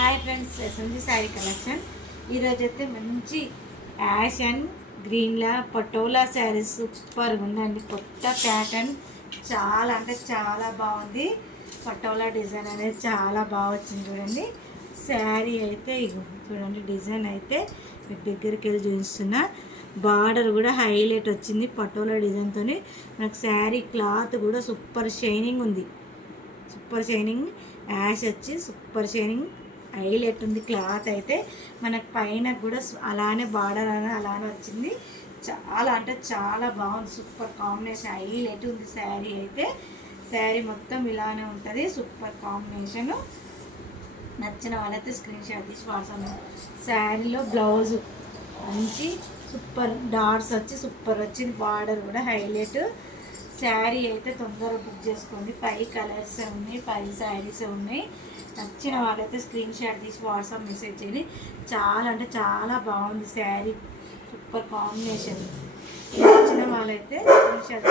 Hi friends, SMG sari collection. ఈరోజైతే మంచి ash and గ్రీన్లా patola sari సూపర్గా ఉందండి. కొత్త ప్యాటర్న్ చాలా అంటే చాలా బాగుంది. పటోలా డిజైన్ అనేది చాలా బాగా వచ్చింది చూడండి. శారీ అయితే ఇగో చూడండి, డిజైన్ అయితే మీకు దగ్గరికి వెళ్ళి చూపిస్తున్నా. బార్డర్ కూడా హైలైట్ వచ్చింది పటోలా డిజైన్తో. మనకు శారీ క్లాత్ కూడా సూపర్ షైనింగ్ ఉంది. సూపర్ షైనింగ్ యాష్ వచ్చి సూపర్ షైనింగ్ హైలైట్ ఉంది. క్లాత్ అయితే మనకు పైన కూడా అలానే బార్డర్ అనేది అలానే వచ్చింది. చాలా అంటే చాలా బాగుంది. సూపర్ కాంబినేషన్ హైలైట్ ఉంది శారీ అయితే. శారీ మొత్తం ఇలానే ఉంటుంది. Super combination. నచ్చిన వాళ్ళైతే స్క్రీన్ షాట్ తీసి వాట్సాప్. శారీలో బ్లౌజు మంచి సూపర్ డాట్స్ వచ్చి సూపర్ వచ్చింది. బార్డర్ కూడా హైలైట్. శారీ అయితే తొందరగా బుక్ చేసుకోండి. 5 కలర్స్ ఉన్నాయి, 5 శారీస్ ఉన్నాయి. నచ్చిన వాళ్ళైతే స్క్రీన్ షాట్ తీసి వాట్సాప్ మెసేజ్ చేయండి. చాలా అంటే చాలా బాగుంది శారీ. Super combination. నచ్చిన వాళ్ళైతే స్క్రీన్ షాట్.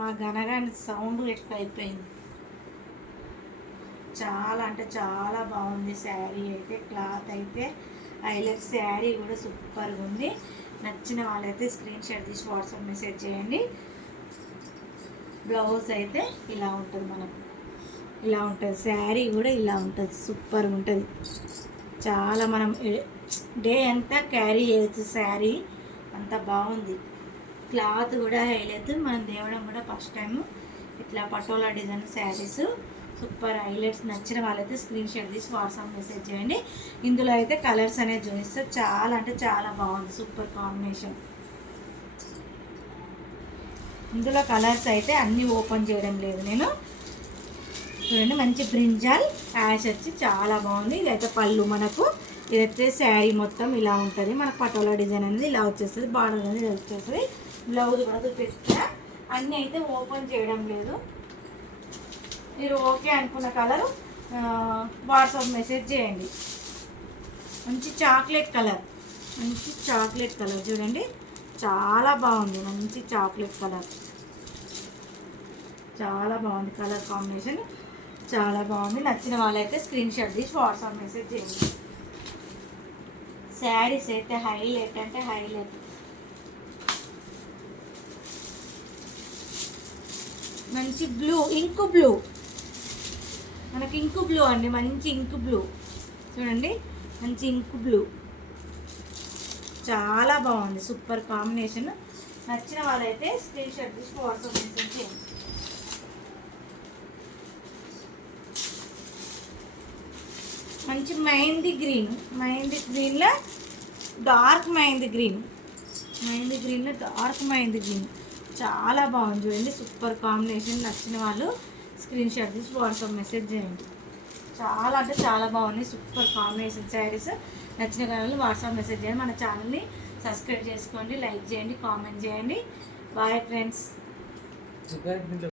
మా గనగాని సౌండ్ ఎక్కువ అయిపోయింది. చాలా అంటే చాలా బాగుంది శారీ అయితే. క్లాత్ అయితే హైలైట్. శారీ కూడా సూపర్గా ఉంది. నచ్చిన వాళ్ళైతే స్క్రీన్ షాట్ తీసి వాట్సాప్ మెసేజ్ చేయండి. బ్లౌజ్ అయితే ఇలా ఉంటుంది. మనకు ఇలా ఉంటుంది. శారీ కూడా ఇలా ఉంటుంది. సూపర్గా ఉంటుంది. చాలా మనం డే అంతా క్యారీ చేయొచ్చు. శారీ అంత బాగుంది. క్లాత్ కూడా హైలైట్. మనం తేవడం కూడా ఫస్ట్ టైం ఇట్లా patola design saris super highlights. నచ్చిన వాళ్ళైతే స్క్రీన్ షాట్ తీసి వాట్సాప్ మెసేజ్ చేయండి. ఇందులో అయితే కలర్స్ అనేది చూపిస్తారు. చాలా అంటే చాలా బాగుంది. Super combination. ఇందులో కలర్స్ అయితే అన్నీ ఓపెన్ చేయడం లేదు నేను. చూడండి, మంచి బ్రింజాల్ యాష్ వచ్చి చాలా బాగుంది. ఇదైతే పళ్ళు మనకు. ఇదైతే శారీ మొత్తం ఇలా ఉంటుంది. మనకు పటోలా డిజైన్ అనేది ఇలా వచ్చేస్తుంది. బార్డర్ అనేది ఇలా వచ్చేస్తుంది. బ్లౌజ్ కూడా పెట్టిన అన్నీ అయితే ఓపెన్ చేయడం లేదు. మీరు ఓకే అనుకున్న కలరు వాట్సాప్ మెసేజ్ చేయండి. మంచి చాక్లెట్ కలర్. మంచి చాక్లెట్ కలర్ చూడండి, చాలా బాగుంది. మంచి చాక్లెట్ కలర్ చాలా బాగుంది. కలర్ కాంబినేషన్ చాలా బాగుంది. నచ్చిన వాళ్ళైతే స్క్రీన్ షాట్ తీసి వాట్సాప్ మెసేజ్ చేయండి. శారీస్ అయితే హైలైట్ అంటే హైలైట్. మంచి బ్లూ, ఇంకు బ్లూ. మనకి ఇంకు బ్లూ అండి. మంచి ఇంకు బ్లూ చూడండి. మంచి ఇంకు బ్లూ చాలా బాగుంది. Super combination. నచ్చిన వాళ్ళైతే స్క్రీన్ షాట్ తీసి వాట్సాప్ మెసేజ్ చేయండి. మంచి మెహందీ గ్రీన్. మెహందీ గ్రీన్లో డార్క్ మెహందీ గ్రీన్. మెహందీ గ్రీన్లో డార్క్ మెహందీ గ్రీన్ చాలా బాగుంది చూడండి. Super combination. నచ్చిన వాళ్ళు స్క్రీన్ షాట్ తీసి వాట్సాప్ మెసేజ్ చేయండి. చాలా అంటే చాలా బాగుంది. Super combination saris. నచ్చిన వాళ్ళు వాట్సాప్ మెసేజ్ చేయండి. మన ఛానల్ని సబ్స్క్రైబ్ చేసుకోండి, లైక్ చేయండి, కామెంట్ చేయండి. Bye friends.